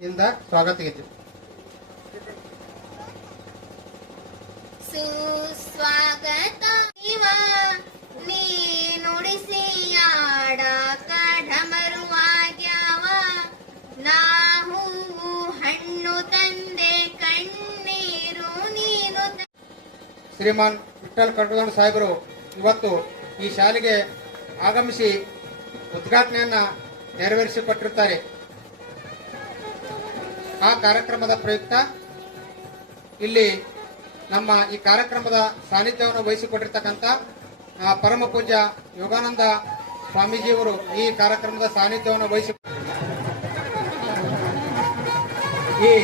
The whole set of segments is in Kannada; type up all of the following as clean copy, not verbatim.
ಇಂದ ಸ್ವಾಗತ ಗೀತೆ. ಸುಸ್ವಾಗತ ಇವ ನೀ ನುಡಿಸಿಯಾಡ ಕಢಮರುವಾಗ್ಯಾವ ನಾ ಹೂವು ಹಣ್ಣು ತಂದೆ ಕಣ್ಣೀರು ನೀನು ಶ್ರೀಮಾನ್ ವಿಠ್ಠಲ್ ಕಡ್ಗೌಡ ಸಾಹೇಬರು ಇವತ್ತು ಈ ಶಾಲೆಗೆ ಆಗಮಿಸಿ ಉದ್ಘಾಟನೆಯನ್ನ ನೆರವೇರಿಸಿಕೊಟ್ಟಿರುತ್ತಾರೆ. ಆ ಕಾರ್ಯಕ್ರಮದ ಪ್ರಯುಕ್ತ ಇಲ್ಲಿ ನಮ್ಮ ಈ ಕಾರ್ಯಕ್ರಮದ ಸಾನ್ನಿಧ್ಯವನ್ನು ವಹಿಸಿಕೊಟ್ಟಿರ್ತಕ್ಕಂಥ ಪರಮ ಪೂಜ್ಯ ಯೋಗಾನಂದ ಸ್ವಾಮೀಜಿಯವರು ಈ ಕಾರ್ಯಕ್ರಮದ ಸಾನ್ನಿಧ್ಯವನ್ನು ವಹಿಸಿ ಈ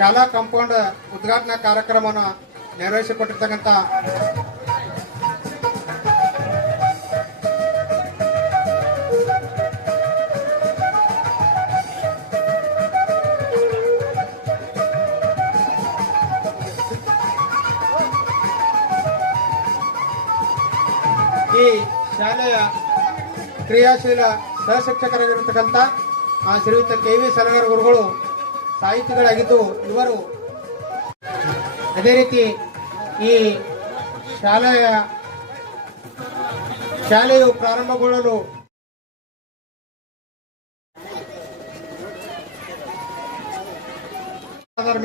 ಶಾಲಾ ಕಾಂಪೌಂಡ್ ಉದ್ಘಾಟನಾ ಕಾರ್ಯಕ್ರಮವನ್ನು ನೆರವೇರಿಸಿಕೊಟ್ಟಿರ್ತಕ್ಕಂಥ ಈ ಶಾಲೆಯ ಕ್ರಿಯಾಶೀಲ ಸಹಶಿಕ್ಷಕರಾಗಿರತಕ್ಕಂಥ ಶ್ರೀಯುತ KV ಸಲಗರ ಗುರುಗಳು ಸಾಹಿತಿಗಳಾಗಿದ್ದು ಇವರು ಅದೇ ರೀತಿ ಈ ಶಾಲೆಯು ಪ್ರಾರಂಭಗೊಳ್ಳಲು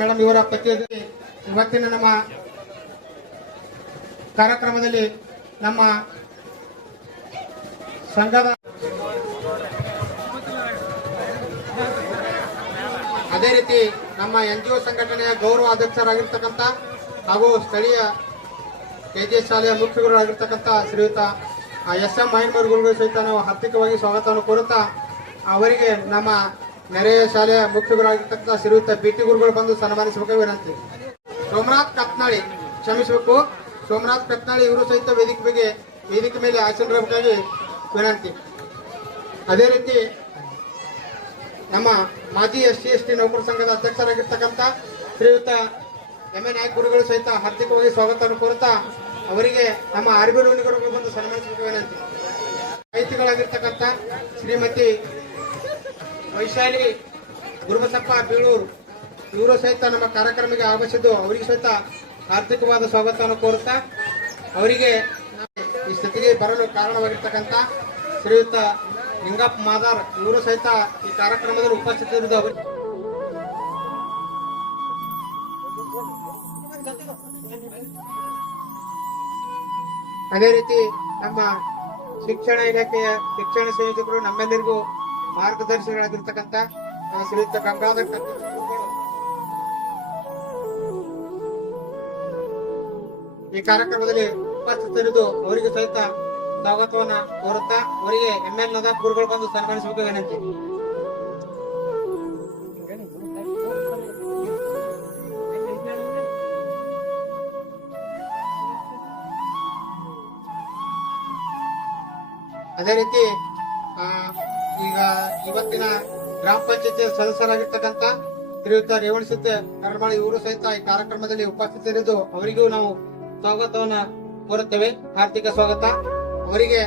ಮೇಡಮ್ ಇವರ ಪತ್ರಿಕೆ ಇವತ್ತಿನ ನಮ್ಮ ಕಾರ್ಯಕ್ರಮದಲ್ಲಿ ನಮ್ಮ ಸಂಘದ ಅದೇ ರೀತಿ ನಮ್ಮ NGO ಸಂಘಟನೆಯ ಗೌರವ ಅಧ್ಯಕ್ಷರಾಗಿರ್ತಕ್ಕಂಥ ಹಾಗೂ ಸ್ಥಳೀಯ KGS ಶಾಲೆಯ ಮುಖ್ಯ ಗುರುಗಳಾಗಿರ್ತಕ್ಕಂಥ ಶ್ರೀಯುತ SM ಮಹೇಂದ್ರ ಗುರುಗಳು ಸಹಿತ ನಾವು ಹಾರ್ದಿಕವಾಗಿ ಸ್ವಾಗತವನ್ನು ಕೋರುತ್ತಾ ಅವರಿಗೆ ನಮ್ಮ ನೆರೆಯ ಶಾಲೆಯ ಮುಖ್ಯ ಗುರುಗಳಾಗಿರ್ತಕ್ಕಂಥ ಶ್ರೀಯುತ BT ಗುರುಗಳು ಬಂದು ಸನ್ಮಾನಿಸಬೇಕು ವಿನಂತಿ. ಸೋಮನಾಥ್ ಕತ್ನಾಳಿ ಕ್ಷಮಿಸಬೇಕು, ಸೋಮನಾಥ್ ಕತ್ನಾಳಿ ಇವರು ಸಹಿತ ವೇದಿಕೆ ಮೇಲೆ ಆಸೀನರಾಗಬೇಕಾಗಿ ವಿನಂತಿ. ಅದೇ ರೀತಿ ನಮ್ಮ ಮಾಜಿ SC/ST ನೌಕರ ಸಂಘದ ಅಧ್ಯಕ್ಷರಾಗಿರ್ತಕ್ಕಂಥ ಶ್ರೀಯುತ MA ನಾಯಕ್ ಗುರುಗಳು ಸಹಿತ ಹಾರ್ದಿಕವಾಗಿ ಸ್ವಾಗತವನ್ನು ಕೋರುತ್ತಾ ಅವರಿಗೆ ನಮ್ಮ ಆರ್ಬಿರುಣಿಗರು ಬಂದು ಸನ್ಮಾನಿಸಬೇಕು ವಿನಂತಿ. ಸಾಹಿತಿಗಳಾಗಿರ್ತಕ್ಕಂಥ ಶ್ರೀಮತಿ ವೈಶಾಲಿ ಗುರುಬಸಪ್ಪ ಬೀಳೂರು ಇವರು ಸಹಿತ ನಮ್ಮ ಕಾರ್ಯಕ್ರಮಕ್ಕೆ ಆಗಮಿಸಿದ್ದು ಅವರಿಗೆ ಸಹಿತ ಹಾರ್ದಿಕವಾದ ಸ್ವಾಗತವನ್ನು ಕೋರುತ್ತಾ ಅವರಿಗೆ ಈ ಸ್ಥಿತಿಗೆ ಬರಲು ಕಾರಣವಾಗಿರ್ತಕ್ಕಂಥ ಶ್ರೀಯುತ ಲಿಂಗಪ್ಪ ಮಾದಾರ್ ಇವರು ಸಹಿತ ಈ ಕಾರ್ಯಕ್ರಮದಲ್ಲಿ ಉಪಸ್ಥಿತರಿದ್ದು ಅವರು ಅದೇ ರೀತಿ ನಮ್ಮ ಶಿಕ್ಷಣ ಇಲಾಖೆಯ ಶಿಕ್ಷಣ ಸಂಯೋಜಕರು ನಮ್ಮೆಲ್ಲರಿಗೂ ಮಾರ್ಗದರ್ಶಿಗಳಾಗಿರ್ತಕ್ಕಂಥ ಶ್ರೀಯುತ ಗಂಗಾಧರ್ ಈ ಕಾರ್ಯಕ್ರಮದಲ್ಲಿ ಉಪಸ್ಥಿತರಿದ್ದು ಅವರಿಗೆ ಸಹಿತ ಸ್ವಾಗತವನ್ನ ಕೋರುತ್ತಾ ಅವರಿಗೆ ML ನದಾಫ್ ಗುರುಗಳು ಬಂದು ಸನ್ಮಾನಿಸಬೇಕು ವಿನಂತಿ. ಅದೇ ರೀತಿ ಈಗ ಇವತ್ತಿನ ಗ್ರಾಮ ಪಂಚಾಯತಿ ಸದಸ್ಯರಾಗಿರ್ತಕ್ಕಂಥ ಶ್ರೀಯುತ ರೇವಣಸಿದ್ದ ಕರ್ಮಾಳಿ ಇವರು ಸಹಿತ ಈ ಕಾರ್ಯಕ್ರಮದಲ್ಲಿ ಉಪಸ್ಥಿತರಿದ್ದು ಅವರಿಗೂ ನಾವು ಸ್ವಾಗತವನ್ನ ಕೋರುತ್ತೇವೆ, ಹಾರ್ದಿಕ ಸ್ವಾಗತ. ಅವರಿಗೆ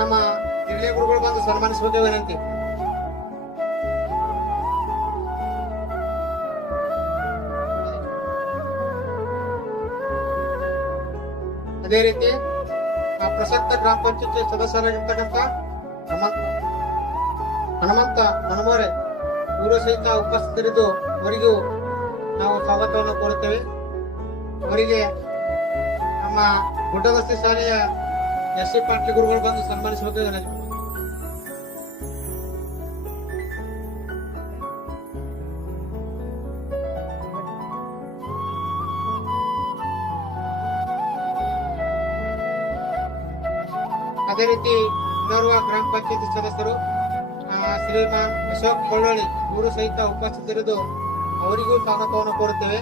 ನಮ್ಮ ಹಿರಿಯ ಗುರುಗಳು ಬಂದು ಸನ್ಮಾನಿಸಬೇಕು ವಿನಂತಿ. ಅದೇ ರೀತಿ ಪ್ರಸಕ್ತ ಗ್ರಾಮ ಪಂಚಾಯತ್ ಸದಸ್ಯರಾಗಿರ್ತಕ್ಕಂಥ ಹನುಮಂತ ಹನುಮರೆ ಇವರು ಸಹಿತ ಉಪಸ್ಥಿತರಿದ್ದು ಅವರಿಗೂ ನಾವು ಸ್ವಾಗತವನ್ನು ಕೋರುತ್ತೇವೆ. ಅವರಿಗೆ ನಮ್ಮ ಗುಡ್ಡಬಸ್ತಿ ಶಾಲೆಯ SC ಪಾಟೀಲ್ ಗುರುಗಳು ಬಂದು ಸನ್ಮಾನಿಸಬೇಕು ವಿನಂತಿ. ಅದೇ ರೀತಿ ಇನ್ನೋರ್ವ ಗ್ರಾಮ ಪಂಚಾಯತಿ ಸದಸ್ಯರು ಶ್ರೀಮಾನ್ ಅಶೋಕ್ ಕೊಳ್ಳೋಳಿ ಇವರು ಸಹಿತ ಉಪಸ್ಥಿತರಿದ್ದು ಅವರಿಗೂ ಸ್ವಾಗತವನ್ನು ಕೋರುತ್ತೇವೆ.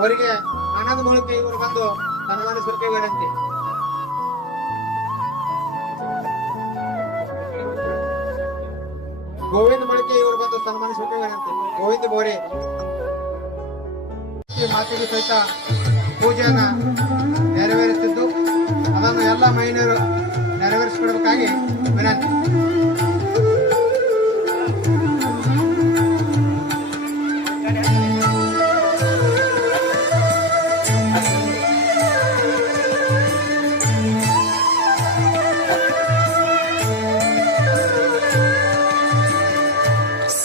ಅವರಿಗೆ ಆನಂದ ಮೂಲಕ ಇವರು ಬಂದು ಸನ್ಮಾನಿಸಲಿಕ್ಕೆ ವಿನಂತಿ. ಗೋವಿಂದ ಮಳಿಕೆ ಇವರು ಬಂದು ಸನ್ಮಾನಿಸಬೇಕಾಗಂತೆ. ಗೋವಿಂದ ಬೋರೆ ಈ ಮಾತಿಗೆ ಸಹಿತ ಪೂಜೆಯನ್ನ ನೆರವೇರಿಸಿದ್ದು ಅದನ್ನು ಎಲ್ಲ ಮಹಿಳೆಯರು ನೆರವೇರಿಸಿಕೊಡಬೇಕಾಗಿ ವಿನಂತಿ.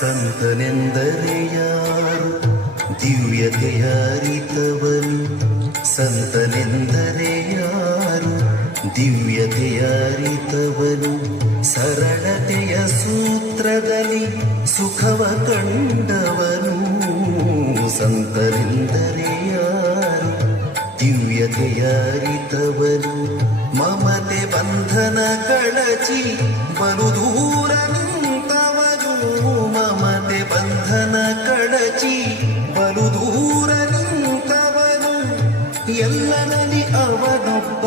ಸಂತನೆಂದರೆ ಯಾರು ದಿವ್ಯತೆಯ ಅರಿತವನು, ಸಂತನೆಂದರೆ ಯಾರು ದಿವ್ಯತೆಯ ಅರಿತವನು, ಸರಳತೆಯ ಸೂತ್ರದಲ್ಲಿ ಸುಖವ ಕಂಡವನು. ಸಂತನೆಂದರೆ ಯಾರು ದಿವ್ಯತೆಯ ಅರಿತವನು, ಮಮತೆ ಬಂಧನ ಕಳಚಿ ಬಲು ದೂರ ನಿಂತವನು. ಮಮತೆ ಬಂಧನ ಕಳಚಿ ಬಲು ದೂರ ನಿಂತವನು, ಎಲ್ಲರಲ್ಲಿ ಅವನೊಬ್ಬ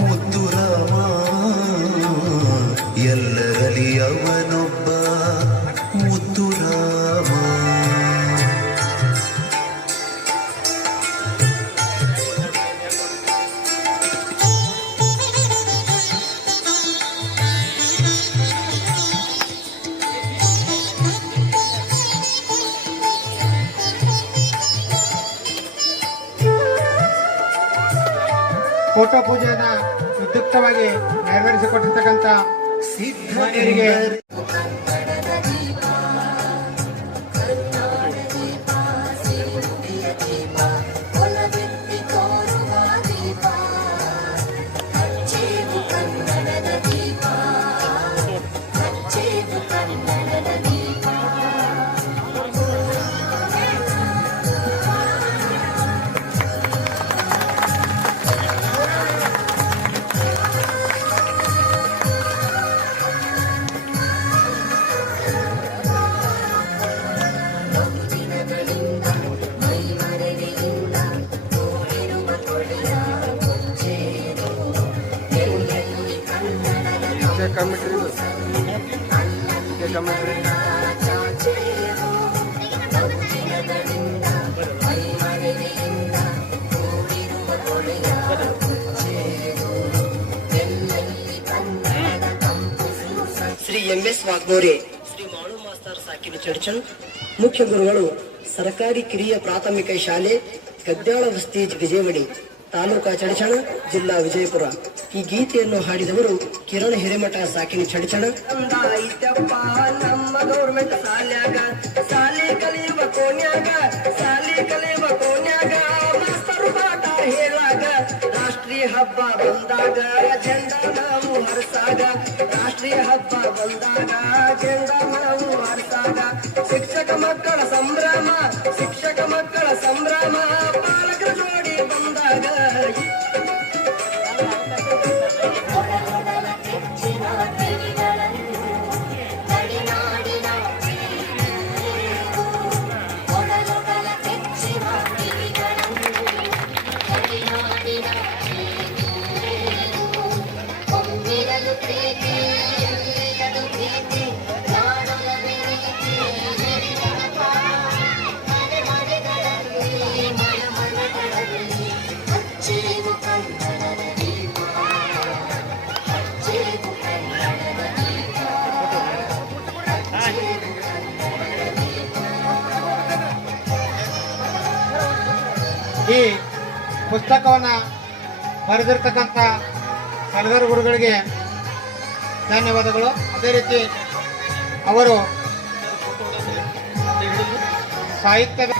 ಮುದ್ದು ರಾಮ. ಎಲ್ಲರಲ್ಲಿ ಅವನೊಬ್ಬ ಮುದ್ದು ರಾಮ. ಫೋಟೋ ಪೂಜೆಯನ್ನ ವಿದ್ಯುಕ್ತವಾಗಿ ನೆರವೇರಿಸಿಕೊಟ್ಟಿರ್ತಕ್ಕಂಥ ಮಹಿಳೆಯರಿಗೆ ಶ್ರೀ MS ವಾಗ್ಮೋರೆ, ಶ್ರೀ ಮಾಳು ಮಾಸ್ತರ್ ಸಾಕಿನ ಚಡ್ಚನ್, ಮುಖ್ಯ ಗುರುಗಳು ಸರ್ಕಾರಿ ಕಿರಿಯ ಪ್ರಾಥಮಿಕ ಶಾಲೆ ಗದ್ಯಾಳ ವಸ್ತಿ ವಿಜಯಮಣಿ, ತಾಲೂಕಾ ಚಡಚಣ, ಜಿಲ್ಲಾ ವಿಜಯಪುರ. ಈ ಗೀತೆಯನ್ನು ಹಾಡಿದವರು ಕಿರಣ್ ಹಿರೇಮಠ ಸಾಕಿನ ಚಡಚಣ. ನಮ್ಮ ಗೌರ್ಮೆಂಟ್ ಶಾಲ್ಯಾಗ ಶಾಲೆ ಕಲಿಯುವ ಕೋನ್ಯಾಗ, ಶಾಲೆ ಕಲಿಯುವ ಕೋನ್ಯಾಗ ಮಾಸ್ತರು ಪಾಠ ಹೇಳಾಗ, ರಾಷ್ಟ್ರೀಯ ಹಬ್ಬ ಬಂದಾಗ ಜೆಂಡ ನಾವು ಹರಸಾಗ, ರಾಷ್ಟ್ರೀಯ ಹಬ್ಬ ಬಂದಾಗ ಜೆಂಡ ನಾವು ಹರಸಾಗ, ಶಿಕ್ಷಕ ಮಕ್ಕಳ ಸಂಭ್ರಮ, ಶಿಕ್ಷಕ ಮಕ್ಕಳ ಸಂಭ್ರಮ, ಪಾಲಕರ ಜೋಡಿ ಬಂದಾಗ ಈ ಪುಸ್ತಕವನ್ನ ಬರೆದಿರ್ತಕ್ಕಂಥ ಸಲಗರ ಗುರುಗಳಿಗೆ ಧನ್ಯವಾದಗಳು. ಅದೇ ರೀತಿ ಅವರು ಸಾಹಿತ್ಯದ